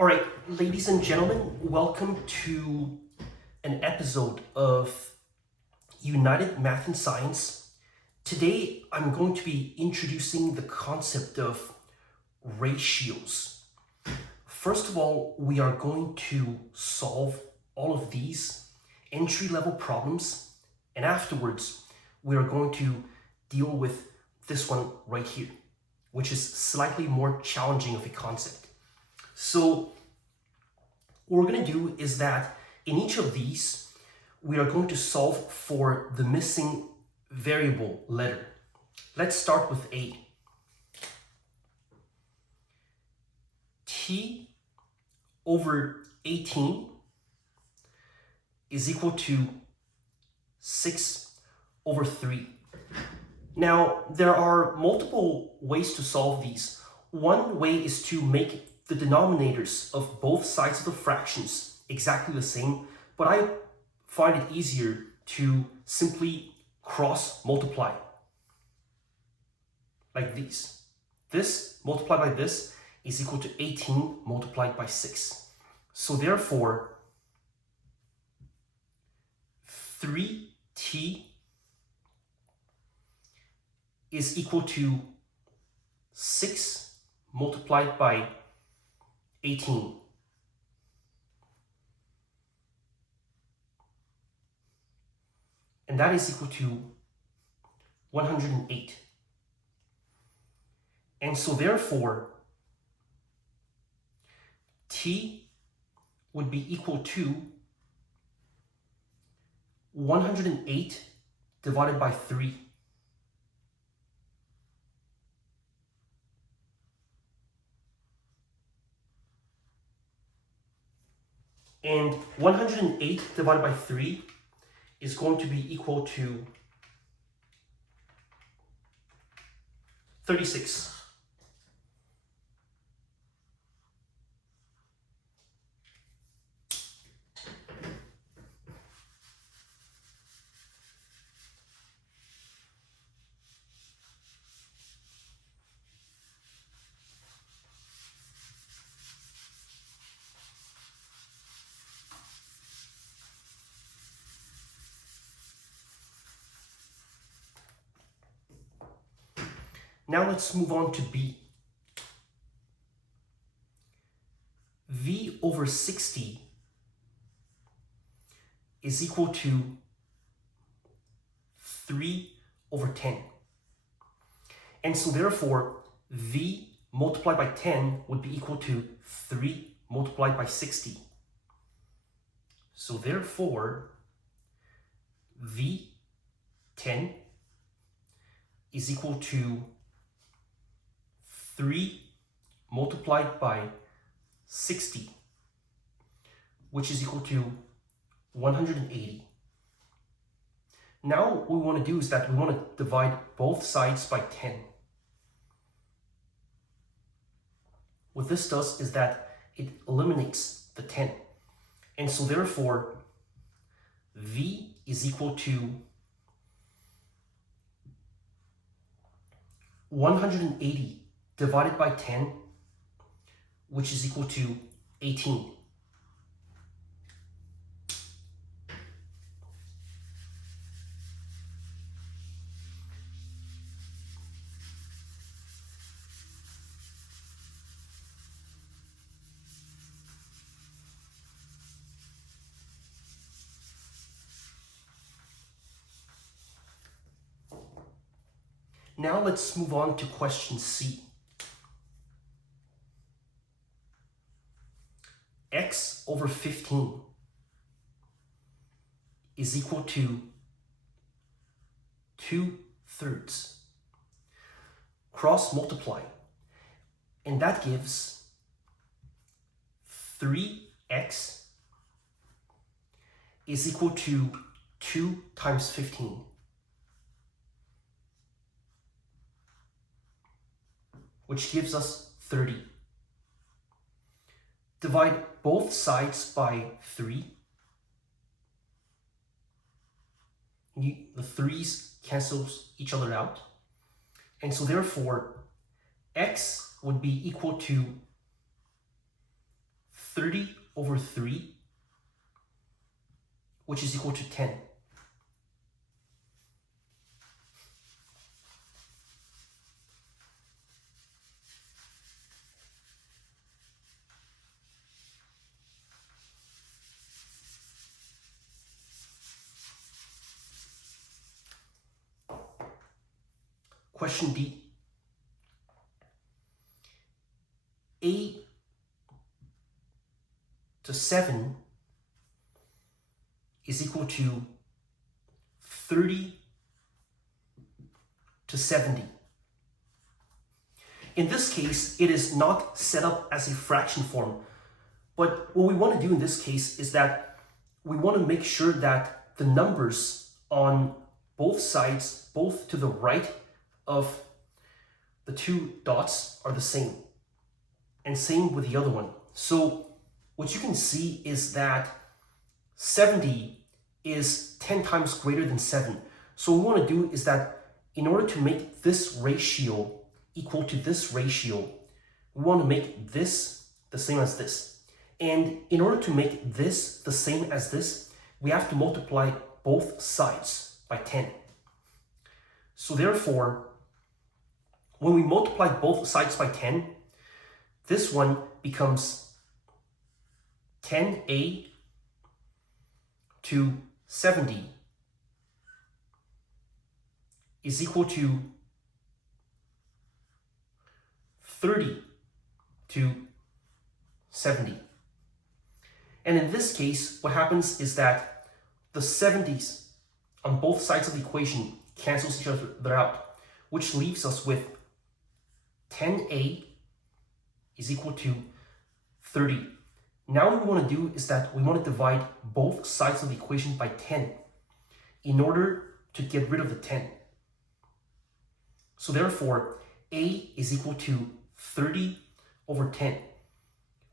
All right, ladies and gentlemen, welcome to an episode of United Math and Science. Today, I'm going to be introducing the concept of ratios. First of all, we are going to solve all of these entry-level problems, and afterwards, we are going to deal with this one right here, which is slightly more challenging of a concept. So what we're going to do is that in each of these, we are going to solve for the missing variable letter. Let's start with A. T over 18 is equal to 6 over 3. Now, there are multiple ways to solve these. One way is to make the denominators of both sides of the fractions exactly the same, but I find it easier to simply cross multiply like these. This multiplied by this is equal to 18 multiplied by 6. So therefore, 3t is equal to 6 multiplied by 18. And that is equal to 108. And so therefore, t would be equal to 108 divided by 3. And 108 divided by 3 is going to be equal to 36. Now let's move on to B. V over 60 is equal to 3 over 10. And so therefore, V multiplied by 10 would be equal to 3 multiplied by 60. So therefore, V10 is equal to 3 multiplied by 60, which is equal to 180. Now what we want to do is that we want to divide both sides by 10. What this does is that it eliminates the 10. And so therefore, V is equal to 180 divided by 10, which is equal to 18. Now let's move on to question C. X over 15 is equal to 2/3. Cross multiply, and that gives 3x is equal to 2 times 15. Which gives us 30. Divide both sides by 3. The 3's cancels each other out. And so therefore, x would be equal to 30 over 3, which is equal to 10. Question D. A to 7 is equal to 30 to 70. In this case, it is not set up as a fraction form, but what we want to do in this case is that we want to make sure that the numbers on both sides, both to the right of the two dots, are the same, and same with the other one. So what you can see is that 70 is 10 times greater than 7. So what we want to do is that in order to make this ratio equal to this ratio, we want to make this the same as this. And in order to make this the same as this, we have to multiply both sides by 10. So therefore, when we multiply both sides by 10, this one becomes 10a to 70 is equal to 30 to 70. And in this case, what happens is that the 70s on both sides of the equation cancels each other out, which leaves us with 10a is equal to 30. Now what we want to do is that we want to divide both sides of the equation by 10 in order to get rid of the 10. So therefore, a is equal to 30 over 10,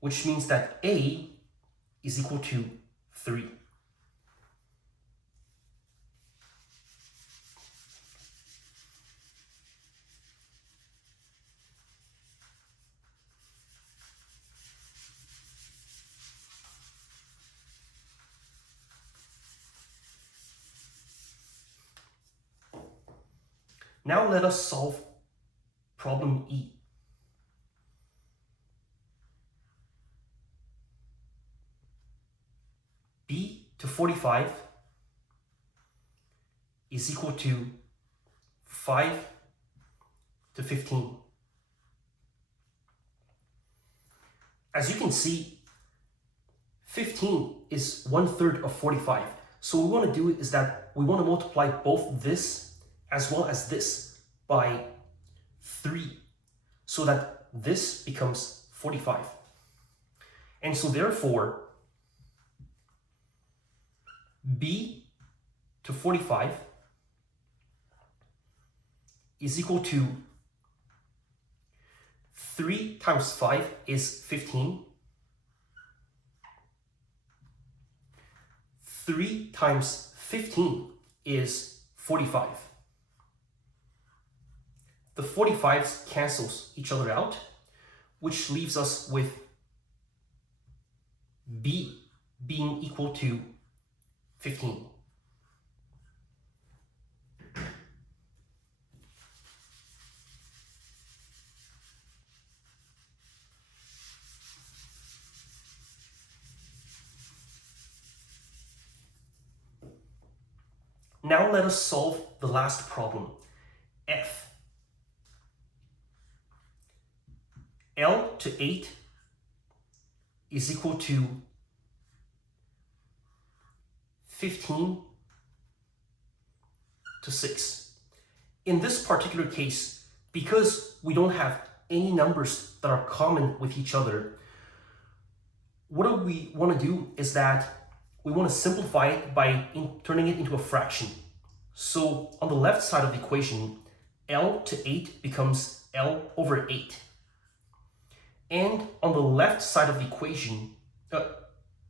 which means that a is equal to 3. Now let us solve problem E. B to 45 is equal to 5 to 15. As you can see, 15 is 1/3 of 45. So what we want to do is that we want to multiply both this as well as this by 3, so that this becomes 45. And so therefore, B to 45 is equal to 3 times 5 is 15. 3 times 15 is 45. The 45s cancels each other out, which leaves us with B being equal to 15. Now let us solve the last problem, F. L to 8 is equal to 15 to 6. In this particular case, because we don't have any numbers that are common with each other, what we want to do is that we want to simplify it by turning it into a fraction. So on the left side of the equation, L to 8 becomes L over 8. And on the left side of the equation,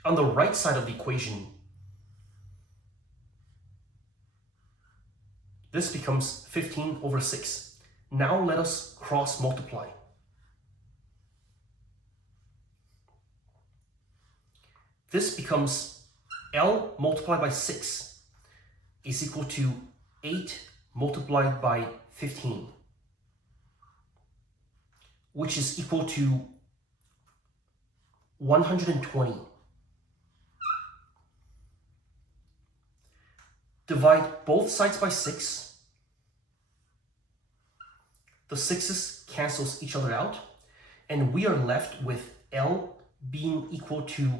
on the right side of the equation, this becomes 15 over 6. Now let us cross multiply. this becomes L multiplied by 6 is equal to 8 multiplied by 15, which is equal to 120. Divide both sides by 6. The 6's cancels each other out, and we are left with L being equal to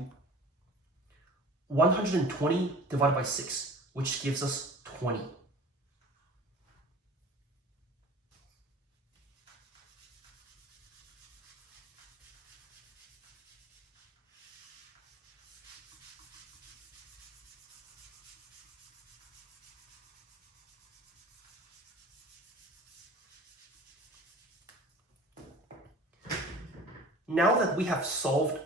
120 divided by 6, which gives us 20. Now that we have solved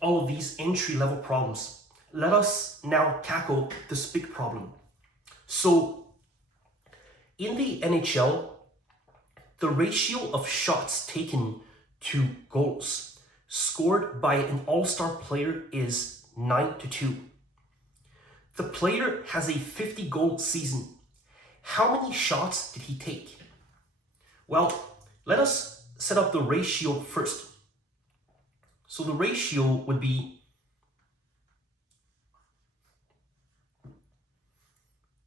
all of these entry-level problems, let us now tackle this big problem. So, in the NHL, the ratio of shots taken to goals scored by an all-star player is 9-2. The player has a 50-goal season. How many shots did he take? Well, let us set up the ratio first. So the ratio would be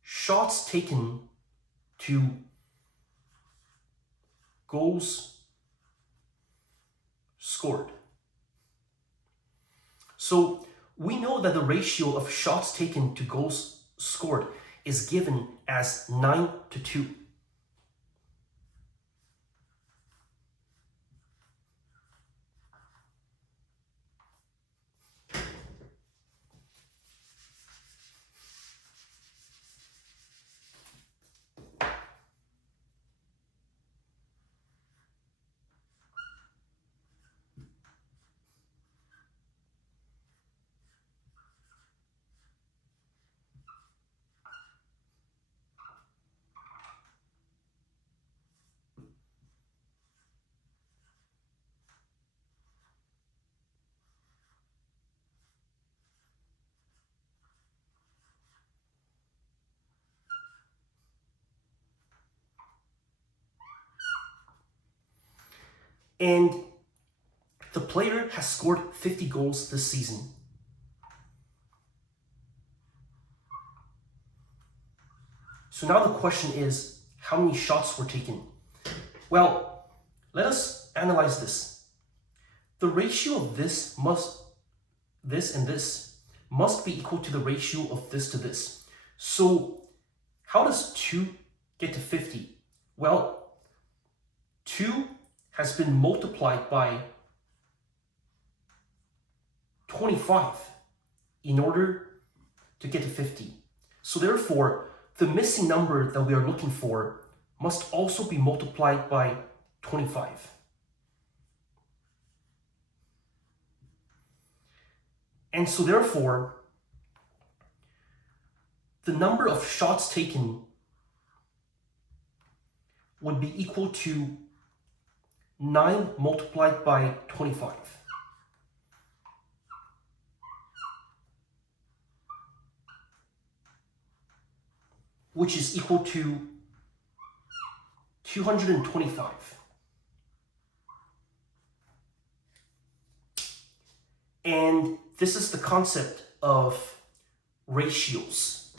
shots taken to goals scored. So we know that the ratio of shots taken to goals scored is given as 9-2. And the player has scored 50 goals this season. So now the question is, how many shots were taken? Well, let us analyze this. The ratio of this and this must be equal to the ratio of this to this. So how does 2 get to 50? Well, 2 has been multiplied by 25 in order to get to 50. So therefore, the missing number that we are looking for must also be multiplied by 25. And so therefore, the number of shots taken would be equal to 9 multiplied by 25. Which is equal to 225. And this is the concept of ratios.